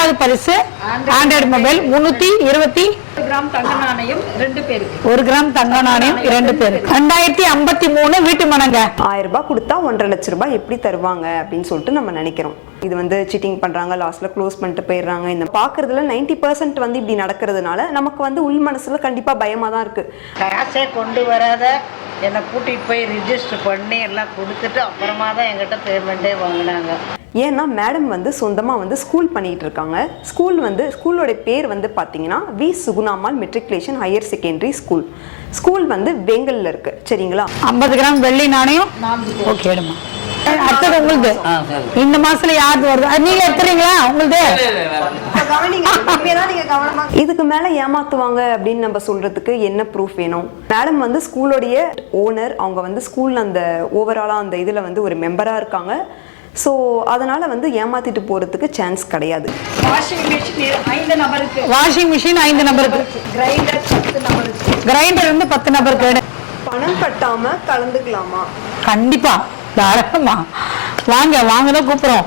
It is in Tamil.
இரண்டாவது பரிசு ஆண்ட்ராய்டு மொபைல் 320 கிராம் தங்க நாணயம் 2 பேருக்கு. 1 கிராம் தங்க நாணயம் 2 பேருக்கு. 2053 வீட்டு மனங்க. 1000 ரூபாய் கொடுத்தா 1.5 லட்ச ரூபாய் எப்படி தருவாங்க அப்படின்னு சொல்லிட்டு நம்ம நினைக்கிறோம். இது வந்து சீட்டிங் பண்றாங்க, லாஸ்ட்ல க்ளோஸ் பண்ணிட்டு போயிடுறாங்க. இந்த பாக்குறதுல 90% வந்து இப்படி நடக்கிறதுனால நமக்கு வந்து உள் மனசுல கண்டிப்பா பயமா தான் இருக்கு. காசே கொண்டு வராத என்னை கூட்டிகிட்டு போய் ரிஜிஸ்டர் பண்ணி எல்லாம் கொடுத்துட்டு அப்புறமா தான் எங்கிட்ட பேமெண்ட்டே வாங்கினாங்க. ஏன்னா மேடம் வந்து சொந்தமாக வந்து ஸ்கூல் பண்ணிகிட்டு இருக்காங்க. ஸ்கூலோட பேர் வந்து பார்த்தீங்கன்னா V Sugunammal matriculation higher secondary school. School வந்து வேங்கல்ல இருக்கு. சரிங்களா? 50 கிராம் வெள்ளி நாணயம். ஓகே எடுமா. அடுத்தது உங்களுது. இந்த மாசத்துல யாரு வருது? நீங்க எடுத்துறீங்களா? உங்களுது. இதுக்கு மேல ஏமாத்துவாங்க அப்படின்னு நம்ம சொல்றதுக்கு என்ன ப்ரூஃப் வேணும்? மேடம் வந்து ஸ்கூலோடைய ஓனர். அவங்க வந்து ஸ்கூல்ல அந்த ஓவராலா அந்த இதுல வந்து ஒரு மெம்பரா இருக்காங்க. ஸோ அதனால வந்து ஏமாத்திட்டு போறதுக்கு சான்ஸ் கிடையாது. வாஷிங் மிஷின் 5 நபருக்கு. வாஷிங் மிஷின் 5 நபருக்கு. கிரைண்டர் 10 நபருக்கு. கிரைண்டர் வந்து 10 நபருக்கு. பணம் கட்டாம கலந்துக்கலாமா? கண்டிப்பா தாராளமா வாங்க தான் கூப்பிடுறோம்.